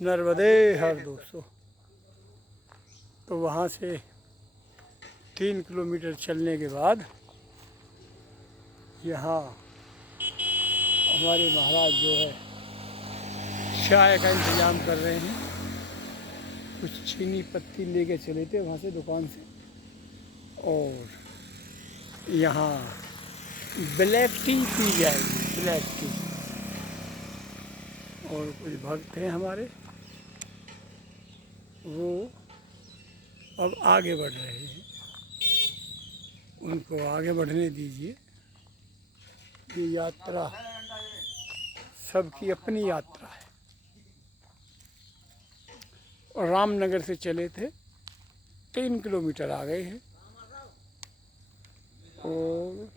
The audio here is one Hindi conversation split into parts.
नर्मदे हर 200। तो वहाँ से 3 किलोमीटर चलने के बाद यहाँ हमारे महाराज जो है चाय का इंतज़ाम कर रहे हैं। कुछ चीनी पत्ती लेके चले थे वहाँ से दुकान से, और यहाँ ब्लैक टी पी जाएगी, ब्लैक टी। और कुछ भक्त हैं हमारे, वो अब आगे बढ़ रहे हैं, उनको आगे बढ़ने दीजिए। ये यात्रा सबकी अपनी यात्रा है। और रामनगर से चले थे, 3 किलोमीटर आ गए हैं, और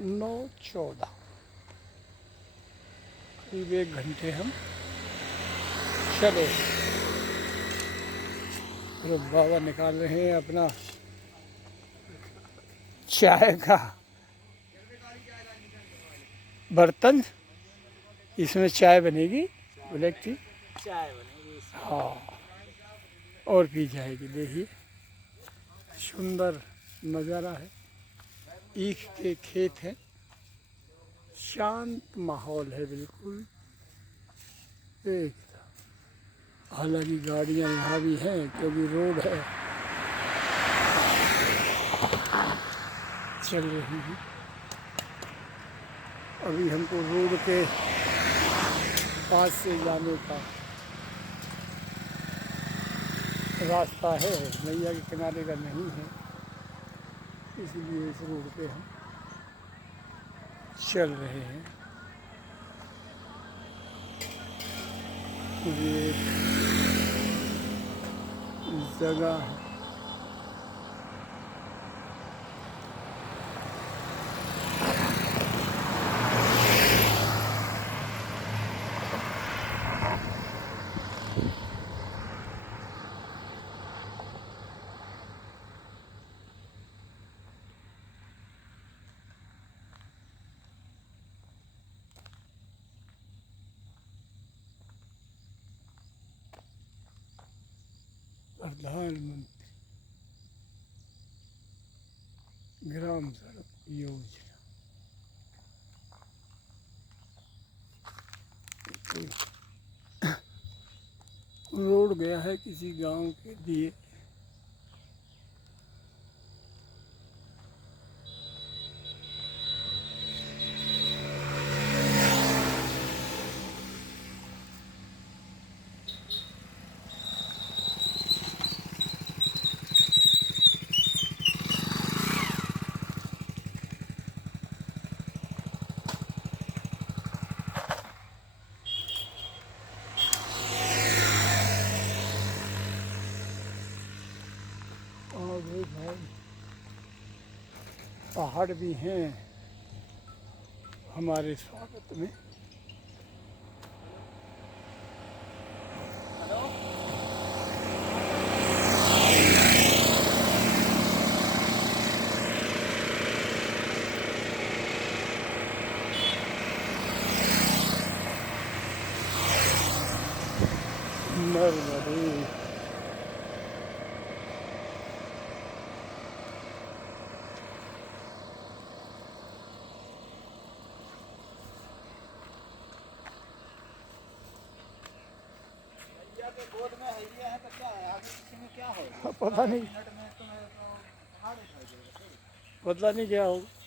9:14 करीब 1 घंटे हम चले। फिर बाबा निकाल रहे हैं अपना चाय का बर्तन, इसमें चाय बनेगी, ब्लैक टी चाय बनेगी। हाँ, और पी जाएगी। देखिए सुंदर नज़ारा है, ईख के खेत हैं, शांत माहौल है बिल्कुल। एक हालांकि गाड़ियाँ यहाँ भी हैं क्योंकि रोड है, चल रही हैं। अभी हमको रोड के पास से जाने का रास्ता है, नैया के किनारे का नहीं है, इसलिए इस रोड पे हम चल रहे हैं। ये जगह है, प्रधानमंत्री ग्राम सड़क योजना। रोड गया है किसी गांव के लिए। और भाई पहाड़ भी हैं हमारे स्वागत में। नर्मदे गोद में है ये है तो क्या है, आगे किसी में क्या हो? पता नहीं, मिनट में तुम्हें तो पहाड़ दिखाई देगा। पता नहीं क्या होगा।